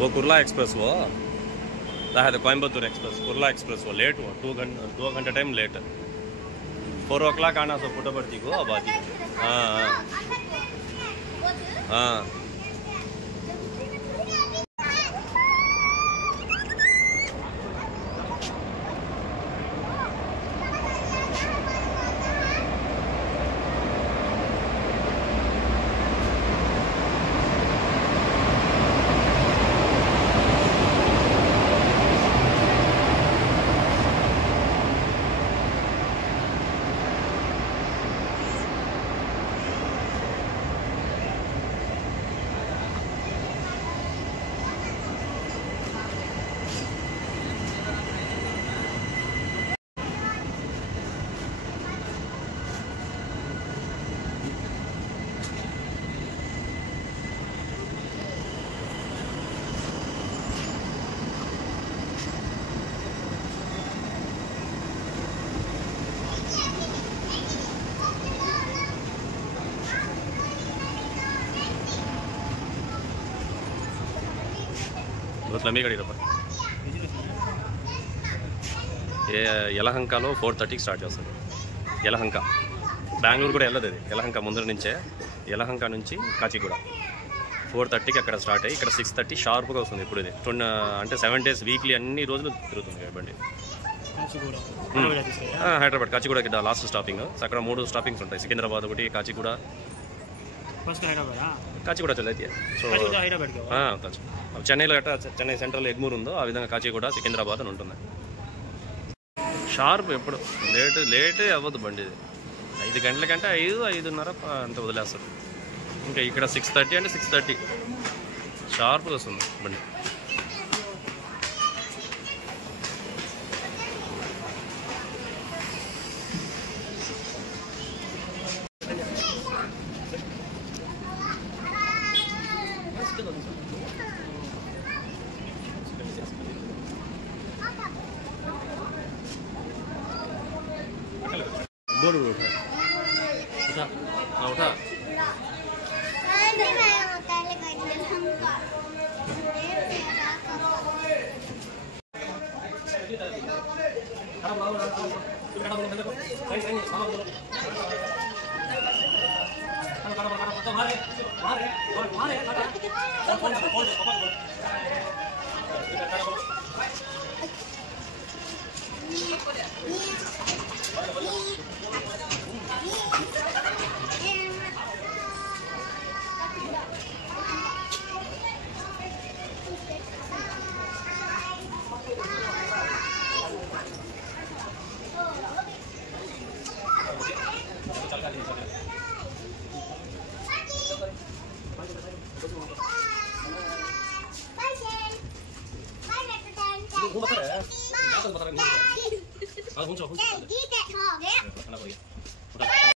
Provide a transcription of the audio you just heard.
वो कुर्ला एक्सप्रेस वो है कोयम्बतूर एक्सप्रेस कुर्ला एक्सप्रेस वो लेट वो 2 घंटे टाइम लेट 4 o'clock आना सो पुटपर्ती को आबादी। हाँ हाँ बहुत लंबी गाड़ी रहा ये यलहंकालो 4:30 స్టార్ట్ చేస్తుంది యలహంక బెంగళూరు కూడా వెళ్ళదు ఇది యలహంక ముందర నుంచే యలహంక నుంచి కాచిగూడ 4:30కి అక్కడ స్టార్ట్ అయ్యి ఇక్కడ 6:30 షార్ప్గా వస్తుంది ఇప్పుడు ఇది అంటే 7 days వీక్లీ అన్ని రోజులు తిరుగుతుంది బండి హైదరాబాద్ కాచిగూడకి లాస్ట్ స్టాపింగ్ అక్కడ 3 స్టాపింగ్స్ ఉంటాయి సికింద్రాబాద్ ఒకటి కాచిగూడ కాచిగూడ చల్లైతే సో చెన్నైలో గట్రా చెన్నై సెంట్రల్ ఎగ్మూర్ ఉందో ఆ విధంగా కాచిగూడ సికింద్రాబాద్ అని ఉంటుంది షార్ప్ ఎప్పుడు లేటే అవ్వదు బండి ఇది 5 గంటల కంటే 5:30 అంత వదిలేస్తారు ఇంకా ఇక్కడ 6:30 అంటే 6:30 షార్ప్గా వస్తుంది బండి बोल उठा उठा हाँ उठा घूम बता रहा है